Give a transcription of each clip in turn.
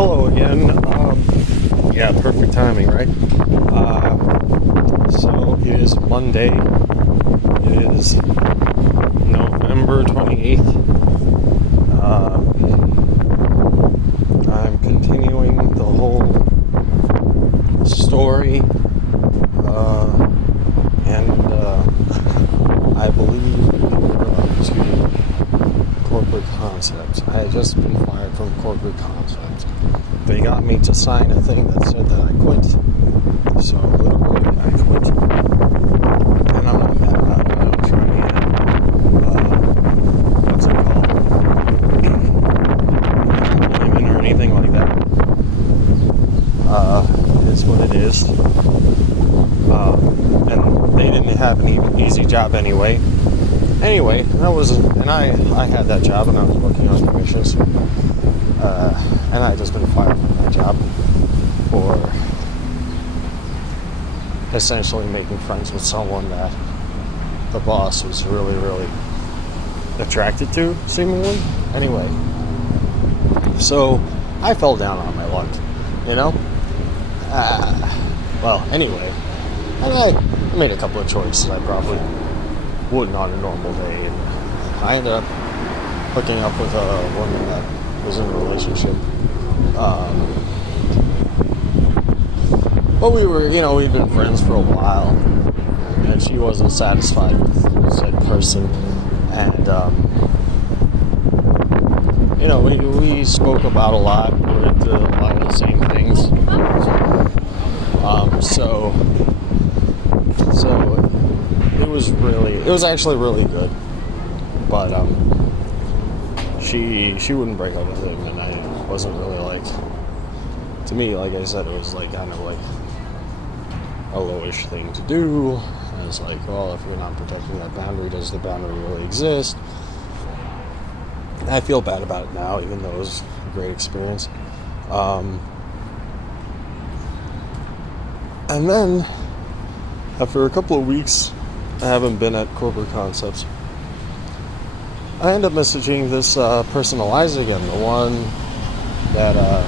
Hello again. Yeah, perfect timing, right? So it is Monday. It is November 28th. I'm continuing the whole story, and I believe we're up to corporate concepts. I had just been fired from corporate concepts. They got me to sign a thing that said that I quit. So literally, I quit. And I'm not mad about it. I don't try to what's it called? Blaming or anything like that. It is what it is. And they didn't have an easy job anyway. Anyway, I had that job and I was working on commissions. And I had just been fired from that job for essentially making friends with someone that the boss was really, really attracted to, seemingly. Anyway, so I fell down on my luck, anyway, and I made a couple of choices I probably wouldn't on a normal day, and I ended up hooking up with a woman that was in a relationship. But we'd been friends for a while, and she wasn't satisfied with said person, and we spoke about a lot. We were into a lot of the same things. So it was actually really good, but she wouldn't break up with him, and I wasn't really like, to me, like I said, it was like kind of like a lowish thing to do. I was like, well, if you're not protecting that boundary, does the boundary really exist? And I feel bad about it now, even though it was a great experience. And then, after a couple of weeks, I haven't been at Corporate Concepts, I end up messaging this person, Eliza, again, the one that I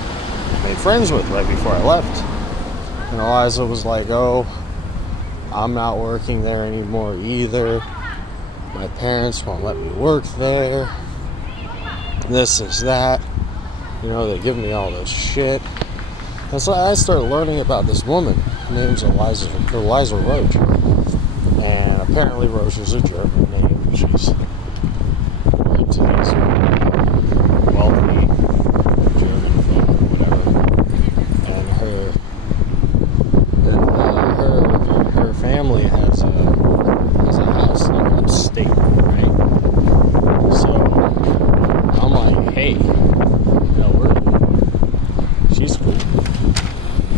made friends with right before I left. And Eliza was like, oh, I'm not working there anymore either. My parents won't let me work there. This is that. They give me all this shit. And so I started learning about this woman. Her name's Eliza Roach. And apparently Roach is a German name. She's married to these wealthy German folk or whatever. And her family has a house in upstate, right? So I'm like, hey, she's cool.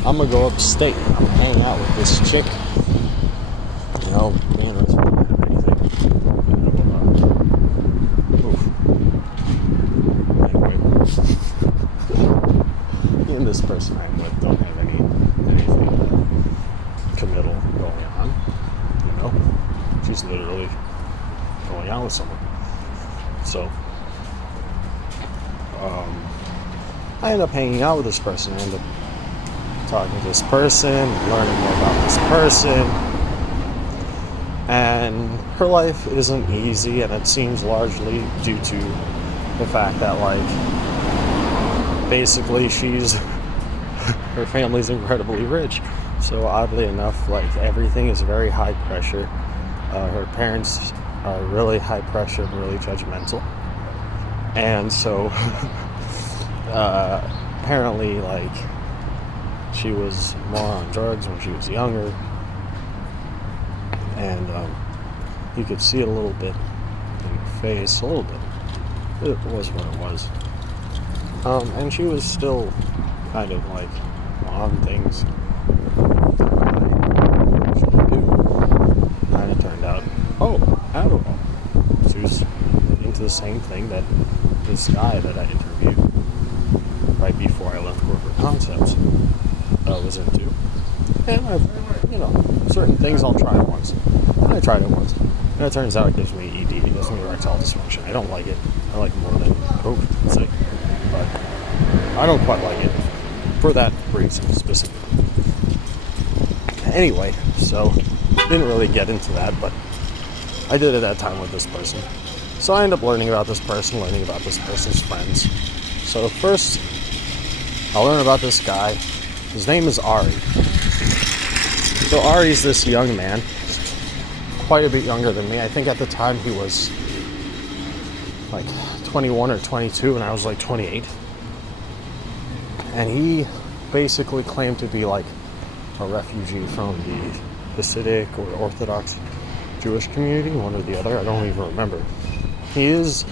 I'm gonna go upstate. I'm gonna hang out with this chick. Me and this person I'm with don't have anything committal going on. She's literally going out with someone. So I end up hanging out with this person. I end up talking to this person, learning more about this person, and her life isn't easy, and it seems largely due to the fact that, basically her family's incredibly rich. So oddly enough, everything is very high pressure. Her parents are really high pressure and really judgmental, and so apparently she was more on drugs when she was younger, and you could see it a little bit in her face, a little bit. It was what it was. And she was still kind of on things I usually do. And it turned out, Adderall. She was into the same thing that this guy that I interviewed right before I left Corporate Concepts was into. And certain things I'll try once. And I tried it once. And it turns out it gives me ED. It gives me erectile dysfunction. I don't like it. I like it more than coke, I'd say. But I don't quite like it. for that reason specifically. Anyway, so didn't really get into that, but I did at that time with this person. So I ended up learning about this person, learning about this person's friends. So first, I'll learn about this guy. His name is Ari. So Ari's this young man, quite a bit younger than me. I think at the time he was like 21 or 22 and I was like 28. And he basically claimed to be like a refugee from the Hasidic or Orthodox Jewish community, one or the other, I don't even remember. He is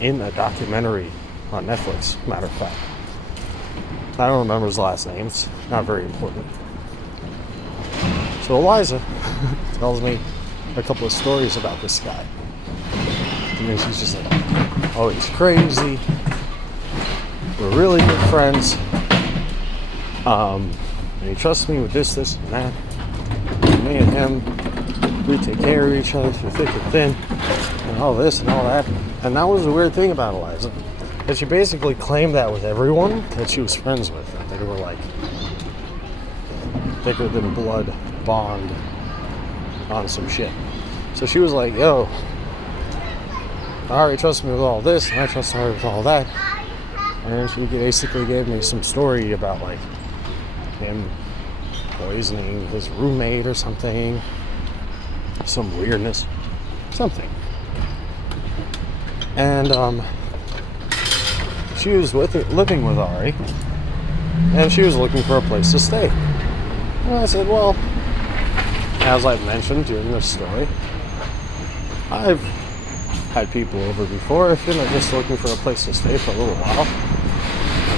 in a documentary on Netflix, matter of fact. I don't remember his last name, it's not very important. So Eliza tells me a couple of stories about this guy. And then she's just like, oh, he's crazy. We're really good friends. And he trusts me with this, and that. And me and him, we take care of each other through thick and thin. And all this and all that. And that was the weird thing about Eliza. That she basically claimed that with everyone that she was friends with. That they were like thicker than blood bond on some shit. So she was like, yo, Ari trusts me with all this, and I trust her with all that. And she basically gave me some story about like him poisoning his roommate or something. Some weirdness. Something. And she was living with Ari, and she was looking for a place to stay. And I said, well, as I've mentioned during this story, I've had people over before. If you're not just looking for a place to stay for a little while,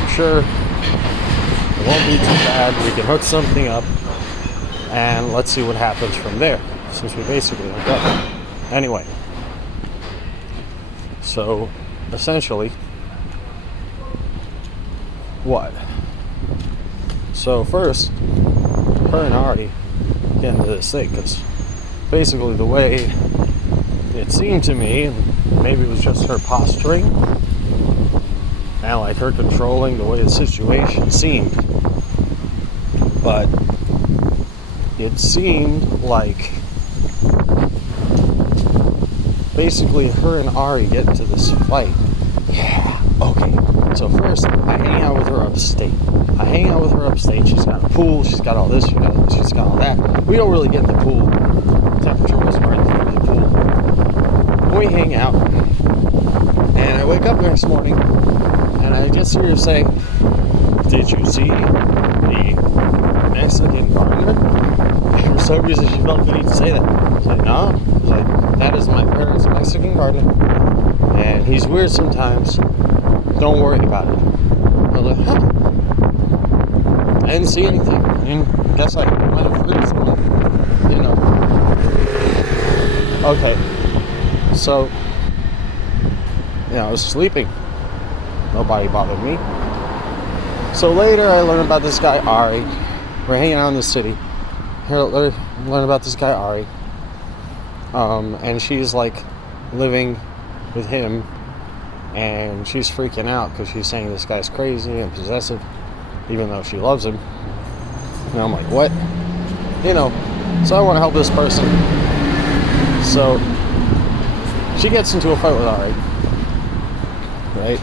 I'm sure it won't be too bad. We can hook something up, and let's see what happens from there, since we basically hooked up. Anyway, so essentially, what? So first, her and Ari get into this thing, because basically the way it seemed to me, and maybe it was just her posturing and like her controlling the way the situation seemed, but it seemed like basically her and Ari get into this fight. Yeah, okay. So first, I hang out with her upstate. She's got a pool, she's got all this, she's got all that. We don't really get in the pool. The temperature wasn't right in the pool. We hang out, and I wake up the next morning, and I just hear her say, did you see the Mexican garment? And for some reason, she felt the need to say that. I was like, no. I was like, that is my parents' Mexican garden, and he's weird sometimes. Don't worry about it. I was like, huh? I didn't see anything. I mean, I guess I might have heard something, you know. Okay. So, I was sleeping. Nobody bothered me. So later I learned about this guy, Ari. We're hanging out in the city. Learn about this guy, Ari. And she's like living with him. And she's freaking out because she's saying this guy's crazy and possessive, even though she loves him. And I'm like, what? So I want to help this person. So she gets into a fight with Ari, right?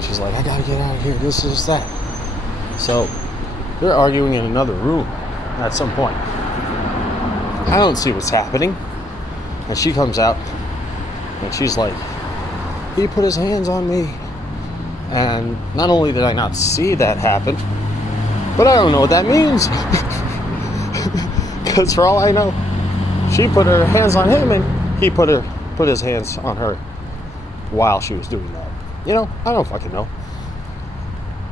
She's like, I gotta get out of here, this is that. So they're arguing in another room at some point. I don't see what's happening. And she comes out and she's like, he put his hands on me. And not only did I not see that happen, but I don't know what that means. Because for all I know, she put her hands on him and he put his hands on her while she was doing that. I don't fucking know.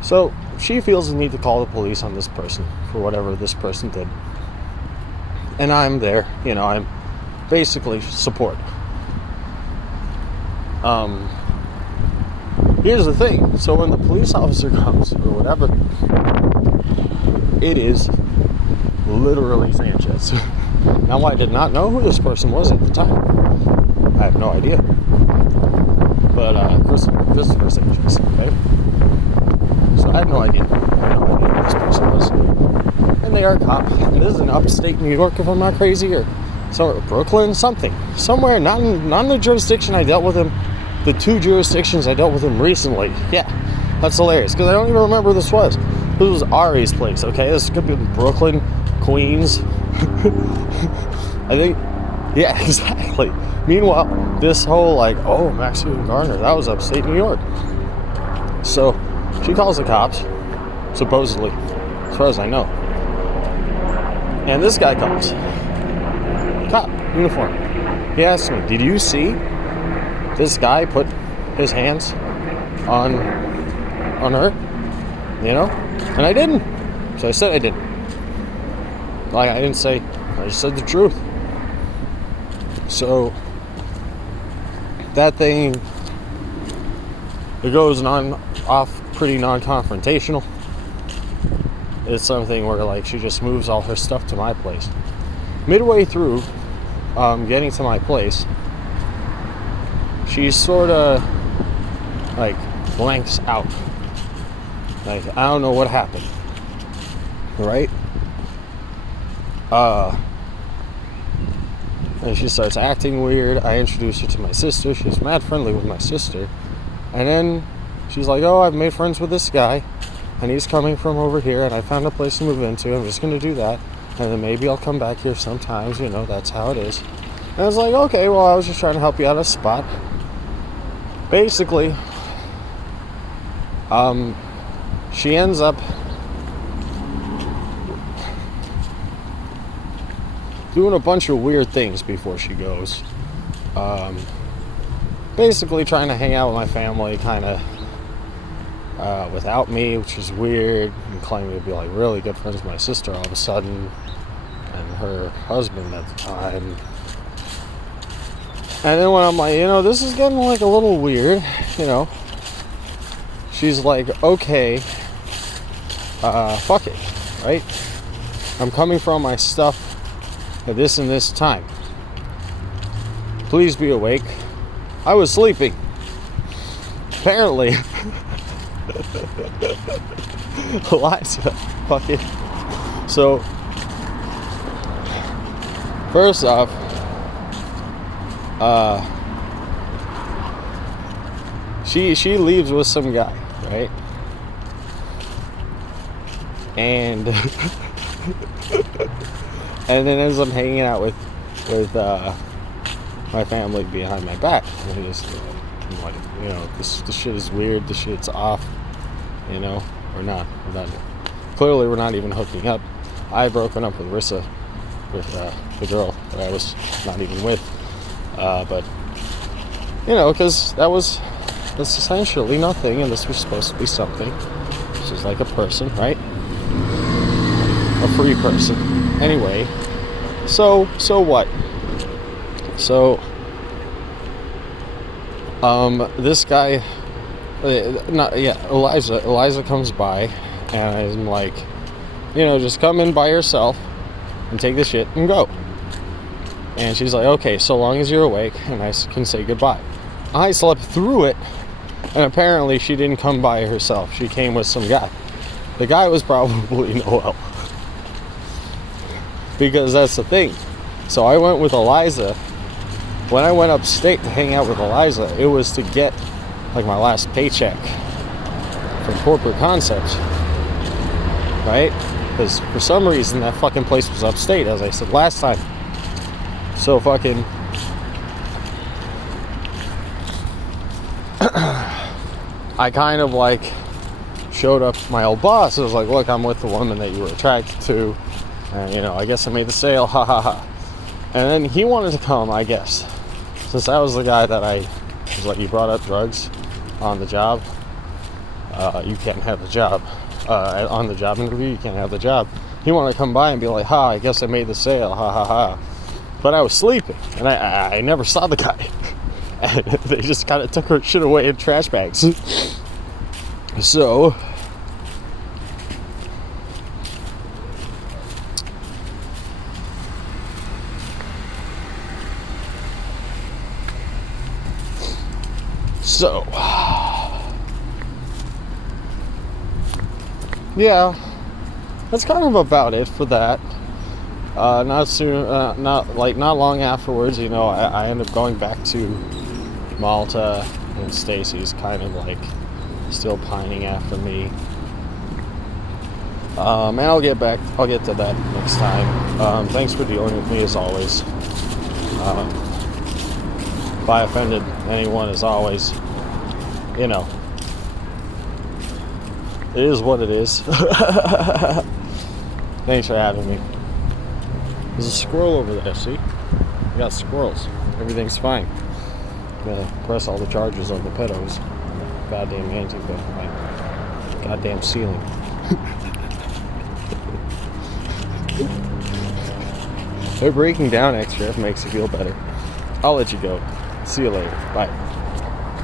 So she feels the need to call the police on this person for whatever this person did. And I'm there, I'm basically support. Here's the thing. So when the police officer comes or whatever, it is literally Sanchez. Now, I did not know who this person was at the time. I have no idea. But Christopher Sanchez, okay? So I had no idea. I had no idea who this person was. And they are a cop. And this is in upstate New York, if I'm not crazy, or somewhere, Brooklyn, something. Somewhere, not in the jurisdiction I dealt with him. The 2 jurisdictions I dealt with him recently. Yeah, that's hilarious, because I don't even remember who this was. This was Ari's place, okay? This could be Brooklyn, Queens. I think, yeah, exactly. Meanwhile, this whole, like, oh, Maxine Garner, that was upstate New York. So, she calls the cops, supposedly, as far as I know. And this guy comes. Cop, uniform. He asks me, did you see this guy put his hands on her? You know? And I didn't. So I said I didn't. Like, I didn't say, I just said the truth. So, that thing, it goes off pretty non-confrontational. It's something where, like, she just moves all her stuff to my place. Midway through getting to my place, she sort of, like, blanks out. Like, I don't know what happened. Right? And she starts acting weird. I introduce her to my sister. She's mad friendly with my sister. And then she's like, oh, I've made friends with this guy. And he's coming from over here. And I found a place to move into. I'm just going to do that. And then maybe I'll come back here sometimes. You know, that's how it is. And I was like, okay, well, I was just trying to help you out a spot. Basically, she ends up doing a bunch of weird things before she goes. Basically trying to hang out with my family, kind of without me, which is weird, and claiming to be like really good friends with my sister all of a sudden, and her husband at the time. And then when I'm like, you know, this is getting like a little weird, you know, she's like, okay, fuck it, right? I'm coming from my stuff at this and this time. Please be awake. I was sleeping. Apparently. Eliza. Fuck it. So, first off, she leaves with some guy, right? And and then ends up hanging out with my family behind my back. And just, I'm like, you know, this shit is weird. This shit's off. You know, we're not. Clearly, we're not even hooking up. I broken up with Rissa, with the girl that I was not even with. But you know, because that's essentially nothing, and this was supposed to be something. This is like a person, right? A free person. Anyway, so what? So, this guy, Eliza comes by, and I'm like, you know, just come in by yourself and take the shit and go. And she's like, okay, so long as you're awake and I can say goodbye. I slept through it, and apparently she didn't come by herself. She came with some guy. The guy was probably Noel. Because that's the thing. So I went with Eliza. When I went upstate to hang out with Eliza, it was to get like my last paycheck from Corporate Concepts, right? Because for some reason that fucking place was upstate, as I said last time. So fucking I kind of like showed up to my old boss. I was like, look, I'm with the woman that you were attracted to, and you know, I guess I made the sale, ha ha ha. And then he wanted to come, I guess, since I was the guy that I was like, you brought up drugs on the job, you can't have the job. On the job interview, you can't have the job. He wanted to come by and be like, ha, I guess I made the sale, ha ha ha. But I was sleeping, and I never saw the guy. And they just kind of took her shit away in trash bags. So yeah, that's kind of about it for that. Not long afterwards, I end up going back to Malta, and Stacy's kind of like still pining after me. And I'll get to that next time. Thanks for dealing with me as always. If I offended anyone, as always, it is what it is. Thanks for having me. There's a squirrel over there, see? We got squirrels. Everything's fine. I'm gonna press all the charges on the pedos. Goddamn Antifa. My goddamn ceiling. They're breaking down extra if it makes you feel better. I'll let you go. See you later. Bye.